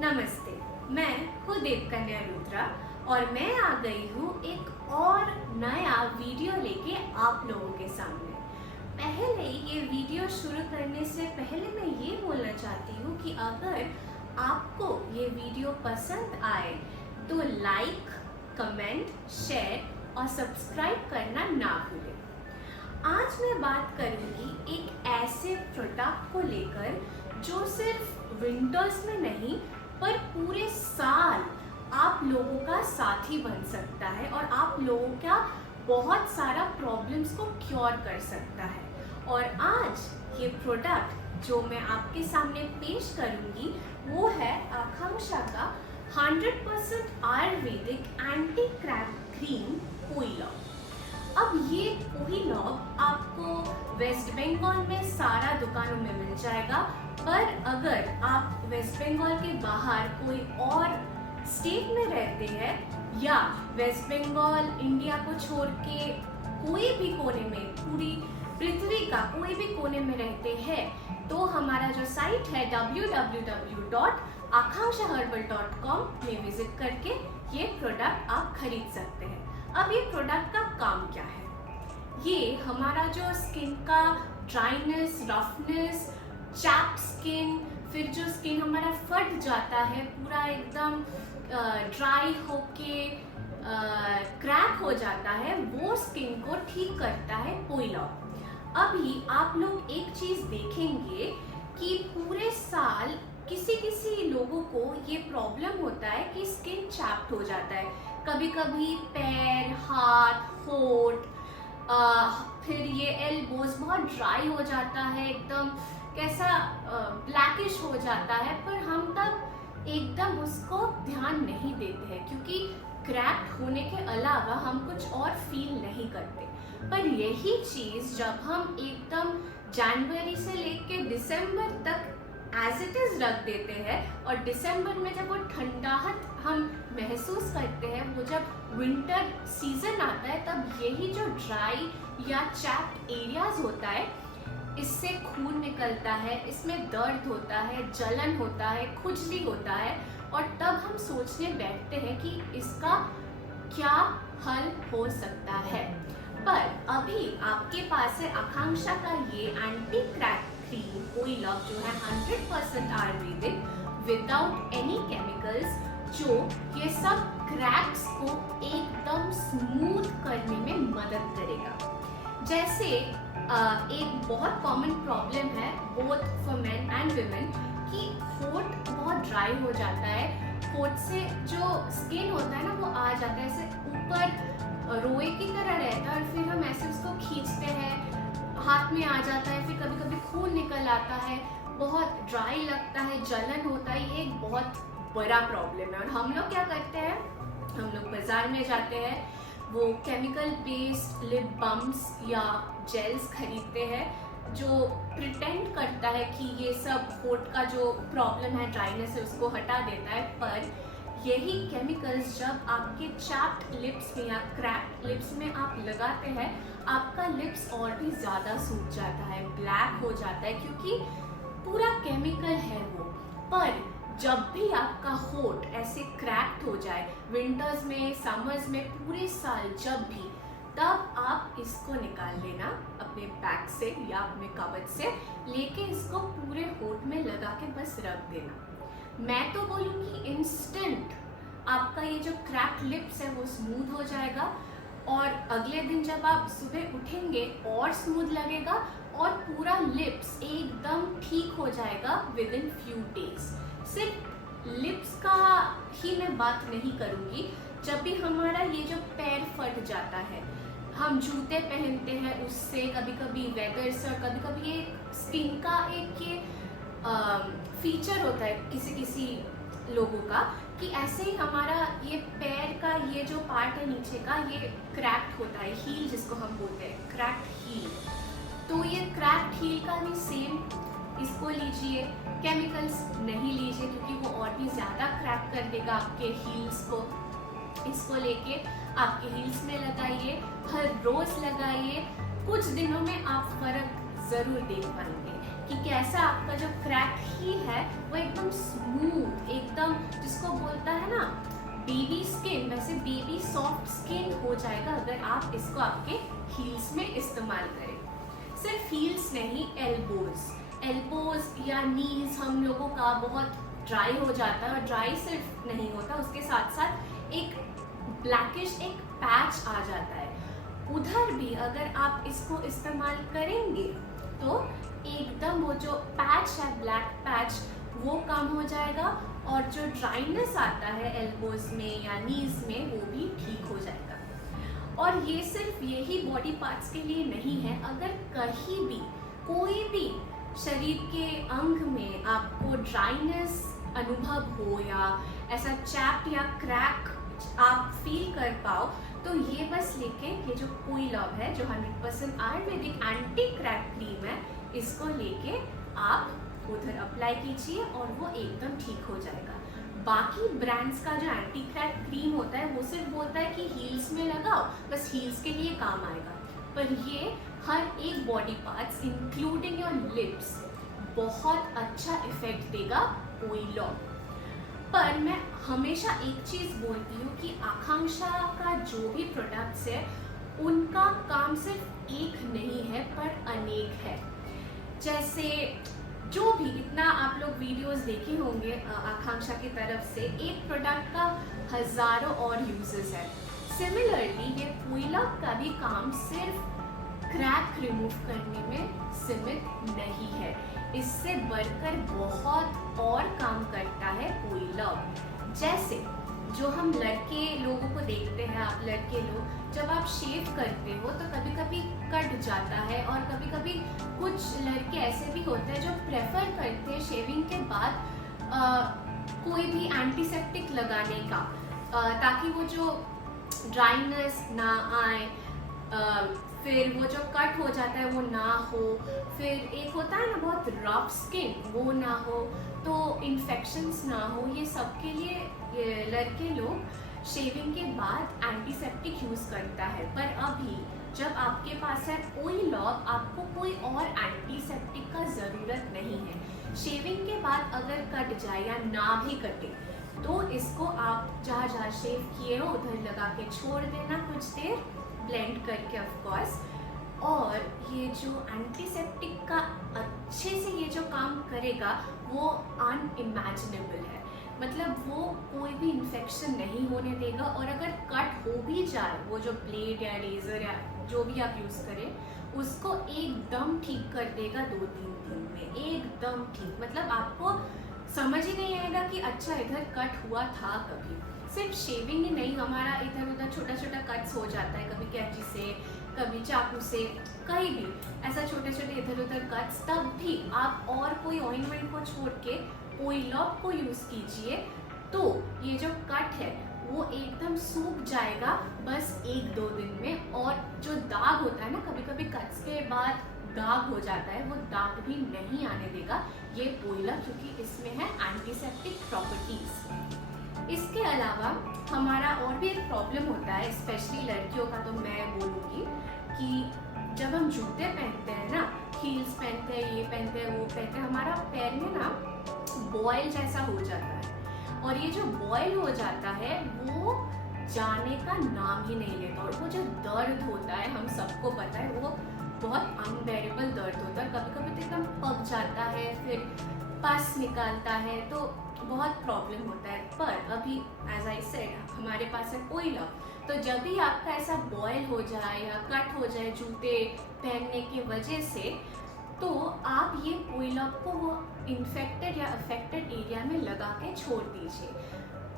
नमस्ते, मैं हूँ देवकन्या रुद्रा और मैं आ गई हूँ एक और नया वीडियो लेके आप लोगों के सामने। पहले ये वीडियो शुरू करने से पहले मैं ये बोलना चाहती हूँ कि अगर आपको ये वीडियो पसंद आए तो लाइक, कमेंट, शेयर और सब्सक्राइब करना ना भूलें। आज मैं बात करूँगी एक ऐसे प्रोडक्ट को लेकर जो सिर्फ विंटर्स में नहीं पर पूरे साल आप लोगों का साथी बन सकता है और आप लोगों का बहुत सारा प्रॉब्लम्स को क्योर कर सकता है। और आज ये प्रोडक्ट जो मैं आपके सामने पेश करूंगी वो है आकांक्षा का 100% आयुर्वेदिक एंटी क्रैक क्रीम पोईलॉग। अब ये पोईलॉग आपको वेस्ट बंगाल में सारा दुकानों में मिल जाएगा, पर अगर आप वेस्ट बंगाल के बाहर कोई और स्टेट में रहते हैं या वेस्ट बंगाल इंडिया को छोड़ के कोई भी कोने में, पूरी पृथ्वी का कोई भी कोने में रहते हैं, तो हमारा जो साइट है www.akankshaherbal.com में विजिट करके ये प्रोडक्ट आप खरीद सकते हैं। अब ये प्रोडक्ट का काम क्या है? ये हमारा जो स्किन का ड्राइनेस, रफनेस, चैप स्किन, फिर जो स्किन हमारा फट जाता है, पूरा एकदम ड्राई होके क्रैक हो जाता है, वो स्किन को ठीक करता है पोईलॉग। अभी आप लोग एक चीज़ देखेंगे कि पूरे साल किसी लोगों को ये प्रॉब्लम होता है कि स्किन चैप्ड हो जाता है। कभी कभी पैर, हाथ, होठ, फिर ये एल्बोज बहुत ड्राई हो जाता है, एकदम कैसा ब्लैकिश हो जाता है, पर हम तब एकदम उसको ध्यान नहीं देते हैं क्योंकि क्रैक होने के अलावा हम कुछ और फील नहीं करते। पर यही चीज़ जब हम एकदम जनवरी से लेके दिसंबर तक एज इट इज़ रख देते हैं और दिसंबर में जब वो ठंडाहट हम महसूस करते हैं, वो जब विंटर सीजन आता है, तब यही जो ड्राई या चैप्ड एरियाज होता है, इससे खून निकलता है, इसमें दर्द होता है, जलन होता है, खुजली होता है, और तब हम सोचने बैठते हैं कि इसका क्या हल हो सकता है। पर अभी आपके पास है आकांक्षा का ये एंटी क्रैक क्रीम पोईलॉग जो है 100% आयुर्वेदिक विदाउट एनी केमिकल्स, जो ये सब क्रैक्स को एकदम स्मूथ करने में मदद करेगा। जैसे एक बहुत कॉमन प्रॉब्लम है both for main and women कि होठ बहुत ड्राई हो जाता है, होठ से जो स्किन होता है ना वो आ जाता है, ऐसे ऊपर रोए की तरह रहता है और फिर हम ऐसे उसको खींचते हैं, हाथ में आ जाता है, फिर कभी कभी खून निकल आता है, बहुत ड्राई लगता है, जलन होता है। ये एक बहुत बड़ा प्रॉब्लम है और हम लोग क्या करते हैं, हम लोग बाजार में जाते हैं, वो केमिकल बेस्ड लिप बम्स या जेल्स खरीदते हैं जो प्रिटेंड करता है कि ये सब होठ का जो प्रॉब्लम है, ड्राइनेस है, उसको हटा देता है। पर यही केमिकल्स जब आपके चैप्ड लिप्स में या क्रैक्ड लिप्स में आप लगाते हैं, आपका लिप्स और भी ज़्यादा सूख जाता है, ब्लैक हो जाता है, क्योंकि पूरा केमिकल है वो। पर जब भी आपका होठ ऐसे क्रैक्ड हो जाए, विंटर्स में, समर्स में, पूरे साल जब भी, तब आप इसको निकाल लेना अपने बैग से या अपने कवच से, लेके इसको पूरे होठ में लगा के बस रख देना। मैं तो बोलूँगी इंस्टेंट आपका ये जो क्रैक्ड लिप्स है वो स्मूथ हो जाएगा और अगले दिन जब आप सुबह उठेंगे और स्मूथ लगेगा और पूरा लिप्स एकदम ठीक हो जाएगा विद इन फ्यू डेज। सिर्फ लिप्स का ही मैं बात नहीं करूँगी, जब भी हमारा ये जो पैर फट जाता है, हम जूते पहनते हैं उससे, कभी कभी वेदर से, और कभी कभी ये स्किन का एक ये फीचर होता है किसी लोगों का कि ऐसे ही हमारा ये पैर का ये जो पार्ट है नीचे का, ये क्रैक्ड होता है, हील जिसको हम बोलते हैं, क्रैक्ड हील। तो ये क्रैक्ड हील का भी सेम, इसको लीजिए, केमिकल्स नहीं लीजिए क्योंकि वो और भी ज़्यादा क्रैक कर देगा आपके हील्स को। इसको लेके आपके हील्स में लगाइए, हर रोज़ लगाइए, कुछ दिनों में आप फर्क ज़रूर देख पाएंगे कि कैसा आपका जो क्रैक हील है वो एकदम स्मूथ, एकदम एकदम जिसको बोलता है ना बेबी स्किन, वैसे बेबी सॉफ्ट स्किन हो जाएगा अगर आप इसको आपके हील्स में इस्तेमाल करें। सिर्फ हील्स नहीं, एल्बोज या नीज हम लोगों का बहुत ड्राई हो जाता है, और ड्राई सिर्फ नहीं होता, उसके साथ साथ एक ब्लैकिश एक पैच आ जाता है। उधर भी अगर आप इसको इस्तेमाल करेंगे तो एकदम वो जो पैच है, ब्लैक पैच, वो कम हो जाएगा, और जो ड्राइनेस आता है एल्बोज में या नीज में वो भी ठीक हो जाएगा। और ये सिर्फ यही बॉडी पार्ट्स के लिए नहीं है, अगर कहीं भी कोई भी शरीर के अंग में आपको ड्राइनेस अनुभव हो या ऐसा चैप या क्रैक आप फील कर पाओ, तो ये बस लेके ये जो कोइलॉब है, जो 100% आयुर्वेदिक एंटी क्रैक क्रीम है, इसको लेके आप उधर अप्लाई कीजिए और वो एकदम ठीक हो जाएगा। बाकी ब्रांड्स का जो एंटी क्रैक क्रीम होता है वो सिर्फ बोलता है कि हील्स में लगाओ, बस हील्स के लिए काम आएगा, पर ये हर एक body parts including your lips बहुत अच्छा इफेक्ट देगा कोइलॉब। पर मैं हमेशा एक चीज़ बोलती हूँ कि आकांक्षा का जो भी प्रोडक्ट्स है उनका काम सिर्फ एक नहीं है पर अनेक है। जैसे जो भी इतना आप लोग वीडियोस देखे होंगे आकांक्षा की तरफ से, एक प्रोडक्ट का हजारों और यूजेस है। सिमिलरली ये कोइलॉब का भी काम सिर्फ क्रैक रिमूव करने में सीमित नहीं है, इससे बढ़कर बहुत और काम करता है कोइलॉब। जैसे जो हम लड़के लोगों को देखते हैं, आप लड़के लोग जब आप शेव करते हो तो कभी कभी कट जाता है, और कभी कभी कुछ लड़के ऐसे भी होते हैं जो प्रेफर करते हैं शेविंग के बाद कोई भी एंटीसेप्टिक लगाने का, ताकि वो जो ड्राइनेस ना आए, फिर वो जो कट हो जाता है वो ना हो, फिर एक होता है ना बहुत रफ स्किन, वो ना हो, तो इन्फेक्शंस ना हो। ये सब के लिए ये लड़के लोग शेविंग के बाद एंटीसेप्टिक यूज़ करता है। पर अभी जब आपके पास है कोइलॉब, आपको कोई और एंटीसेप्टिक का ज़रूरत नहीं है। शेविंग के बाद अगर कट जाए या ना भी कटे तो इसको आप जहाँ जहाँ शेव किए हो उधर लगा के छोड़ देना कुछ देर, ब्लेंड करके ऑफ कोर्स। और ये जो एंटीसेप्टिक का अच्छे से ये जो काम करेगा वो अनइमेजिनेबल है, मतलब वो कोई भी इन्फेक्शन नहीं होने देगा, और अगर कट हो भी जाए वो जो ब्लेड या लेज़र या जो भी आप यूज़ करें उसको एकदम ठीक कर देगा 2-3 दिन में, एकदम ठीक। मतलब आपको समझ ही नहीं आएगा कि अच्छा इधर कट हुआ था कभी। सिर्फ शेविंग ही नहीं, हमारा इधर उधर छोटा छोटा कट्स हो जाता है, कभी कैंची से, कभी चाकू से, कहीं भी ऐसा छोटे छोटे इधर उधर कट्स, तब भी आप और कोई ऑइंटमेंट को छोड़ के कोइलॉब को यूज़ कीजिए तो ये जो कट है वो एकदम सूख जाएगा बस 1-2 दिन में। और जो दाग होता है ना, कभी कभी कट्स के बाद दाग हो जाता है, वो दाग भी नहीं आने देगा ये कोइलॉब, क्योंकि इसमें है एंटीसेप्टिक प्रॉपर्टीज। इसके अलावा हमारा और भी एक प्रॉब्लम होता है, स्पेशली लड़कियों का, तो मैं बोलूँगी कि जब हम जूते पहनते हैं ना, हील्स पहनते हैं, ये पहनते हैं, वो पहनते हैं, हमारा पैर में ना बॉयल जैसा हो जाता है, और ये जो बॉयल हो जाता है वो जाने का नाम ही नहीं लेता, और वो जो दर्द होता है हम सबको पता है वो बहुत अनबेरेबल दर्द होता है। कभी कभी तो एकदम पक जाता है, फिर पस निकालता है, तो बहुत प्रॉब्लम होता है। पर अभी एज आई सेड हमारे पास है कोइलॉब, तो जब भी आपका ऐसा बॉयल हो जाए या कट हो जाए जूते पहनने की वजह से, तो आप ये कोइलॉब को वो इन्फेक्टेड या अफेक्टेड एरिया में लगा के छोड़ दीजिए।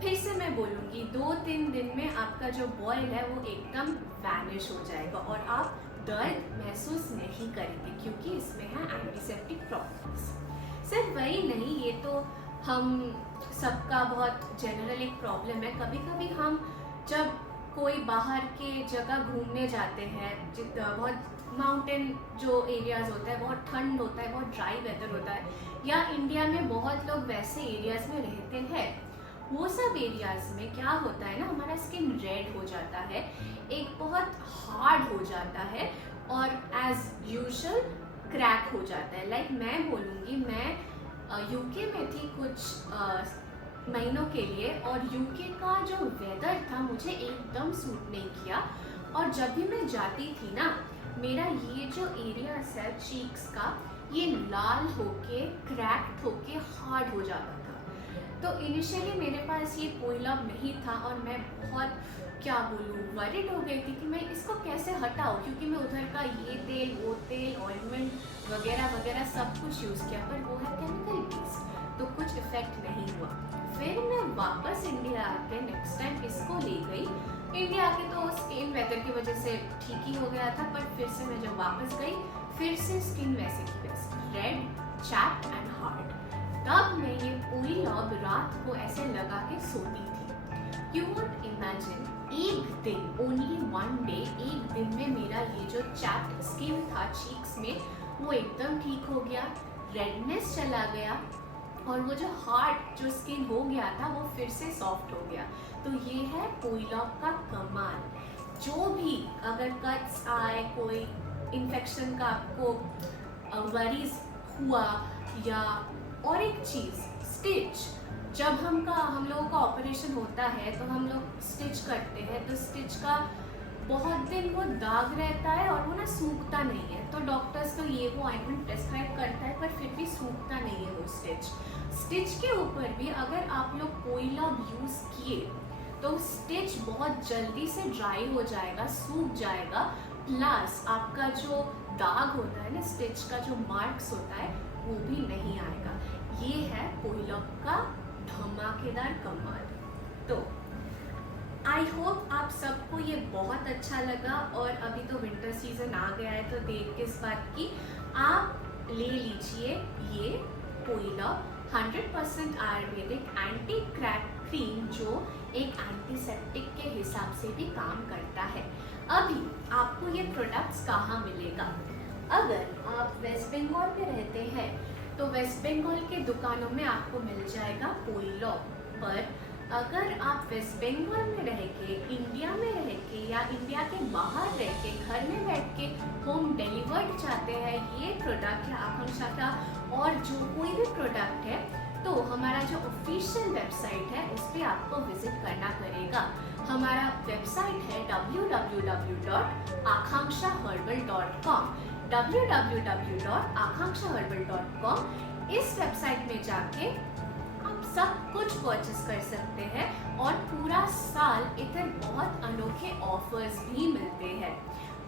फिर से मैं बोलूँगी 2-3 दिन में आपका जो बॉयल है वो एकदम वैनिश हो जाएगा और आप दर्द महसूस नहीं करेंगे, क्योंकि इसमें है एंटीसेप्टिक प्रॉपर्टीज। सिर्फ वही नहीं, ये तो हम सबका बहुत जनरल एक प्रॉब्लम है। कभी कभी हम जब कोई बाहर के जगह घूमने जाते हैं, बहुत माउंटेन जो एरियाज होता है, बहुत ठंड होता है, बहुत ड्राई वेदर होता है, या इंडिया में बहुत लोग वैसे एरियाज में रहते हैं, वो सब एरियाज में क्या होता है ना, हमारा स्किन रेड हो जाता है, एक बहुत हार्ड हो जाता है, और एज यूजुअल क्रैक हो जाता है। लाइक मैं बोलूँगी, मैं यूके में थी कुछ महीनों के लिए, और यूके का जो वेदर था मुझे एकदम सूट नहीं किया। और जब भी मैं जाती थी ना, मेरा ये जो एरिया है चीक्स का, ये लाल होके क्रैक्ड होके हार्ड हो जाता था। तो इनिशियली मेरे पास ये कोयलब नहीं था और मैं बहुत, क्या बोलूँ, वरिड हो गई थी कि मैं इसको कैसे हटाऊँ, क्योंकि मैं उधर का ये तेल वो तेल ऑइंटमेंट वगैरह वगैरह सब कुछ यूज़ किया, पर वो है केमिकल बेस्ड, तो कुछ इफेक्ट नहीं हुआ। फिर मैं वापस इंडिया आके नेक्स्ट टाइम इसको ले गई। इंडिया आके तो स्किन वेदर की वजह से ठीक ही हो गया था, पर फिर से मैं जब वापस गई, फिर से स्किन वैसे की वैसे, रेड, चैप्ड एंड हार्ड। तब मैं ये पूरी लॉब रात को ऐसे लगा के सोती थी। यू वोंट इमेजिन, एक दिन, ओनली वन डे, एक दिन में मेरा ये जो चैप्ड स्किन था चीक्स में, वो एकदम ठीक हो गया, रेडनेस चला गया, और वो जो हार्ड जो स्किन हो गया था वो फिर से सॉफ्ट हो गया। तो ये है पोइलॉब का कमाल। जो भी अगर कट्स आए, कोई इन्फेक्शन का आपको वरीज हुआ, या और एक चीज़ स्टिच, जब हम लोगों का ऑपरेशन होता है तो हम लोग स्टिच करते हैं, तो स्टिच का बहुत दिन वो दाग रहता है और वो ना सूखता नहीं है, तो डॉक्टर्स तो ये वो ऑइंटमेंट प्रेस्क्राइब करता है, पर फिर भी सूखता नहीं है वो स्टिच के ऊपर भी अगर आप लोग कोयलब यूज़ किए तो स्टिच बहुत जल्दी से ड्राई हो जाएगा, सूख जाएगा, प्लस आपका जो दाग होता है ना, स्टिच का जो मार्क्स होता है वो भी नहीं आएगा। ये है कोयलब का धमाकेदार कमाल। तो आई होप आप सबको ये बहुत अच्छा लगा, और अभी तो विंटर सीजन आ गया है, तो देर किस बात की, आप ले लीजिए ये कोयलब 100% आयुर्वेदिक एंटी क्रैक क्रीम, जो एक एंटीसेप्टिक के हिसाब से भी काम करता है। अभी आपको ये प्रोडक्ट्स कहाँ मिलेगा? अगर आप वेस्ट बंगाल में रहते हैं तो वेस्ट बंगाल के दुकानों में आपको मिल जाएगा कोयलब, पर अगर आप वेस्ट बंगाल में रह के, इंडिया में रह के, या इंडिया के बाहर रह के घर में बैठ के होम डिलीवर्ड चाहते हैं ये प्रोडक्ट या आकांक्षा का और जो कोई भी प्रोडक्ट है, तो हमारा जो ऑफिशियल वेबसाइट है उस पर आपको विजिट करना पड़ेगा। हमारा वेबसाइट है www.akankshaherbal.com www.akankshaherbal.com। इस वेबसाइट में जाके आप सब कुछ परचेस कर सकते हैं, और पूरा साल इधर बहुत अनोखे ऑफर्स भी मिलते हैं।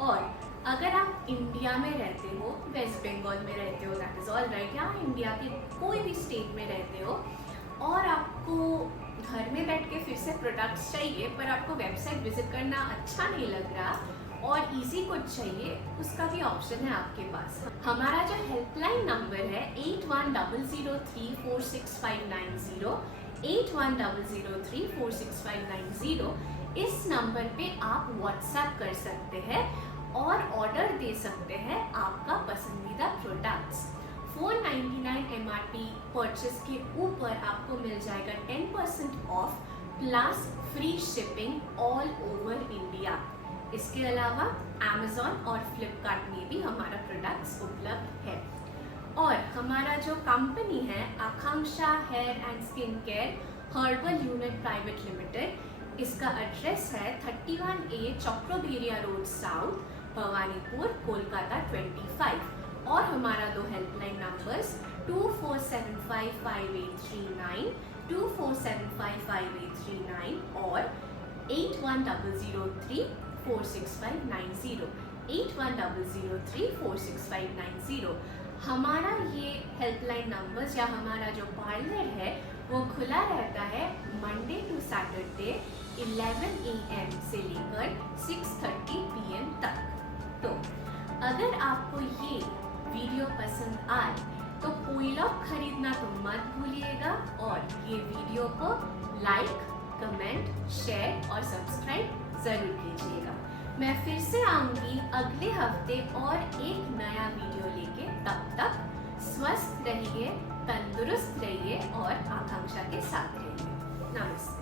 और अगर आप इंडिया में रहते हो, वेस्ट बंगाल में रहते हो, दैट इज़ ऑल राइट, या इंडिया के कोई भी स्टेट में रहते हो, और आपको घर में बैठ के फिर से प्रोडक्ट्स चाहिए, पर आपको वेबसाइट विजिट करना अच्छा नहीं लग रहा और इजी कुछ चाहिए, उसका भी ऑप्शन है आपके पास। हमारा जो हेल्पलाइन नंबर है 8100346590, 8100346590, इस नंबर पे आप व्हाट्सएप कर सकते हैं और ऑर्डर दे सकते हैं आपका पसंदीदा प्रोडक्ट्स। 499 MRP परचेस के ऊपर आपको मिल जाएगा 10% of plus free shipping all over India. इसके अलावा Amazon और Flipkart में भी हमारा प्रोडक्ट्स उपलब्ध है। और हमारा जो कंपनी है Akanksha hair and skin care herbal unit private limited, इसका एड्रेस है 31A Chakraberia road south, Bhawanipur, Kolkata 25। और हमारा दो हेल्पलाइन नंबर्स 24755839, 24755839 और 8100346590, 8100346590। हमारा ये हेल्पलाइन नंबर्स या हमारा जो पार्लर है वो खुला रहता है मंडे टू सैटरडे 11 AM से लेकर 6:30 PM तक। तो अगर आपको ये वीडियो पसंद आए तो कोयलब खरीदना तो मत भूलिएगा, और ये वीडियो को लाइक, कमेंट, शेयर और सब्सक्राइब ज़रूर कीजिएगा। मैं फिर से आऊँगी अगले हफ्ते और एक नया वीडियो लेके। तब तक स्वस्थ रहिए, तंदुरुस्त रहिए और आकांक्षा के साथ रहिए। नमस्ते।